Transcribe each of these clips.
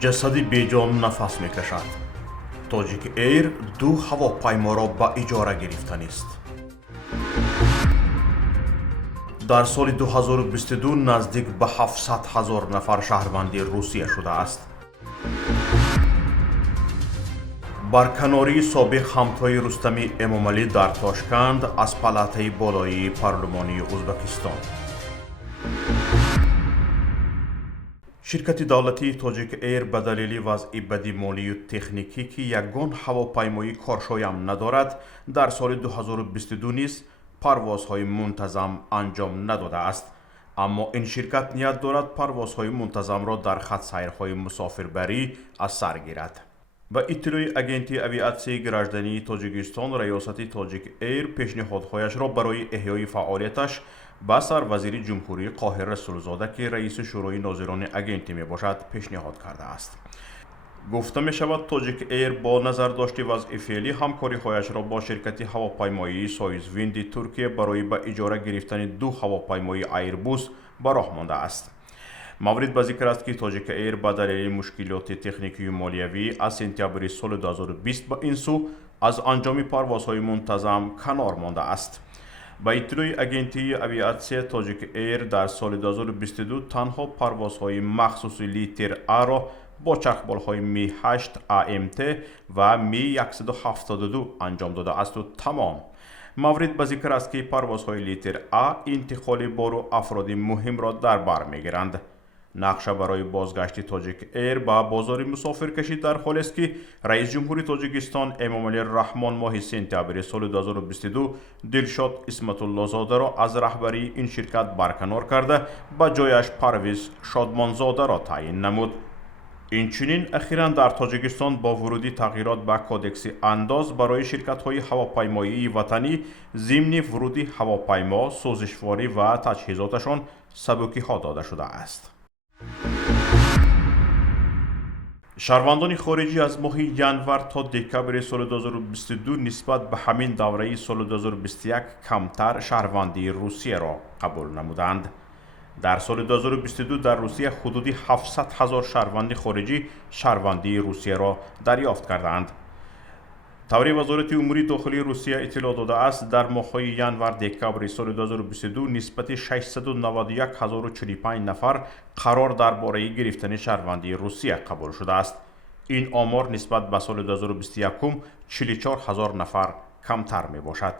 جسدی بیجان نفس میکشد. تاجیک ایر دو هواپیما را به اجاره گرفتن است. در سال 2022 نزدیک به 700,000 نفر شهروندی روسیه شده است. برکناری سابق همتای رستمی امامعلی در تاشکند از پلاته بالایی پارلمانی ازبکستان. شرکت دولتی تاجیک ایر به دلیل وضع بدی مالی و تکنیکی که یگان هواپیمای کارشایم ندارد در سال 2022 نیز پروازهای منتظم انجام نداده است. اما این شرکت نیت دارد پروازهای منتظم را در خط سیرهای مسافربری از سر گیرد. با اطلاع اگنتی اویاسیون گراجدانی تاجیکستان ریاست تاجیک ایر پیشنهادهایش را برای احیای فعالیتش با سروزیر جمهوری قاهر رسولزاده که رئیس شورای ناظران اگنتی می باشد پیشنهاد کرده است. گفته می شود تاجیک ایر با نظر داشت وضع فعلی همکاری هایش را با شرکت هواپیمایی سایز ویند ترکیه برای به اجاره گرفتن دو هواپیمای ایربوس به راه مانده است. مورد به ذکر است که تاجیک ایر با دلیل مشکلات تکنیکی و مالیوی از سپتامبر سال 2020 به این سو از انجام پروازهای منتظم کنار مانده است. با اطلاع اگنتی اویاسیون تاجیک ایر در سال 2022 تنها پروازهای مخصوص لیتر ا را با چرخبالهای می 8 AMT و می 172 انجام داده است و تمام. مورد به ذکر است که پروازهای لیتر ا انتقال بار و افراد مهم را در بر میگیرند. نقشه برای بازگشت تاجیک ایر به بازار مسافرکشی در حالی است که رئیس جمهوری تاجیکستان امامعلی رحمان ماه سپتامبر سال 2022 دلشاد اسمت الله زاده را از رهبری این شرکت برکنار کرده به جایش پرویز شادمانزاده را تعیین نمود. اینچنین اخیراً در تاجیکستان با ورودی تغییرات به کودکس انداز برای شرکت‌های هواپیمایی وطنی ضمن ورودی هواپیما، سوزشواری و تجهیزاتشان سبکی‌ها داده شده است. شهروندان خارجی از ماه ینور تا دکمبر سال 2022 نسبت به همین دوره سال 2021 کمتر شهروندی روسیه را قبول نمودند. در سال 2022 در روسیه حدود 700,000 شهروند خارجی شهروندی روسیه را دریافت کردند. طوری وزارت امور داخلی روسیه اطلاع داده است در ماه‌های ینور دکمبر سال 2022 نسبت 691,045 نفر قرار درباره گرفتن شهروندی روسیه قبول شده است. این آمار نسبت به سال 2021 44,000 نفر کمتر می باشد.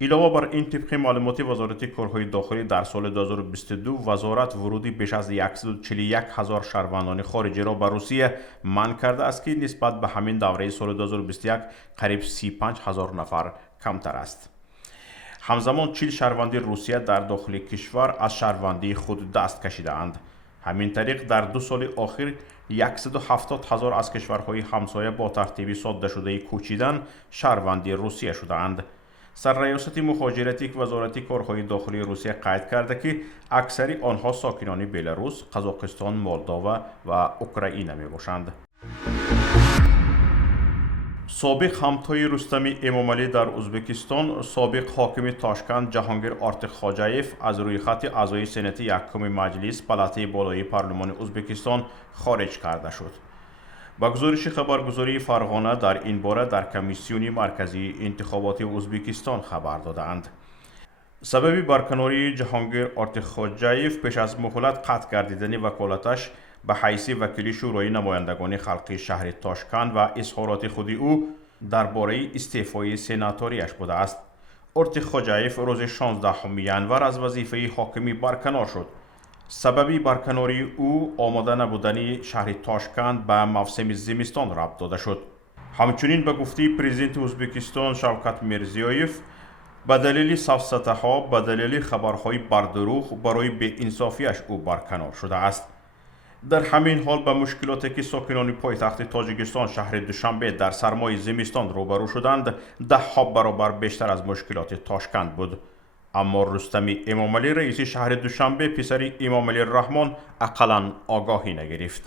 علاوه بر این طبق معلومات وزارت کارهای داخلی در سال 2022 وزارت ورودی بیش از 141,000 شهروندان خارجی را به روسیه منع کرده است که نسبت به همین دوره سال 2021 قریب 35,000 نفر کمتر است. همزمان 40 شهروند روسیه در داخل کشور از شهروندی خود دست کشیده اند. همین طریق در 2 سال اخیر 170,000 از کشورهای همسایه با ترتیب ساده شده کوچیدن شهروندی روسیه شده اند. سرریاست مهاجرتی وزارت کارهای داخلی روسیه قید کرده که اکثر آنها ساکنان بلاروس، قزاقستان، مولداوا و اوکراین می باشند. سابق همتای رستمی امامعلی در ازبکستان، سابق حاکم تاشکند جهانگیر آرتیخ‌خواجایف از روی خط اعضای سنت یکم مجلس پلاته بالای پارلمان ازبکستان خارج کرده شد. با گزارش خبرگزاری فرغانه در این باره در کمیسیون مرکزی انتخابات ازبکستان خبر دادند. سبب برکناری جهانگیر آرتیخ‌خواجایف پیش از مهلت قطع گردیدن وکالتش به حیث وکیل شورای نمایندگان خلقی شهر تاشکند و اظهارات خود او درباره استعفای سناتوریش بوده است. آرتیخ‌خواجایف روز 16 ینور از وظیفه حاکمی برکنار شد. سببی برکناری او آماده نبودن شهر تاشکند به موسم زمستان ربط داده شد. همچنین به گفته پرزیدنت ازبکستان شوکت میرزیویف به دلیل سفسطه‌ها به دلیل خبرهای بردروغ برای بی‌انصافیش او برکنار شده است. در همین حال به مشکلاتی که ساکنان پایتخت تاجیکستان شهر دوشنبه در سرمای زمستان روبرو شدند 10 برابر بیشتر از مشکلات تاشکند بود. اما رستمی امامعلی رئیس شهر دوشنبه پسر امامعلی رحمان اقلاً آگاهی نگرفت.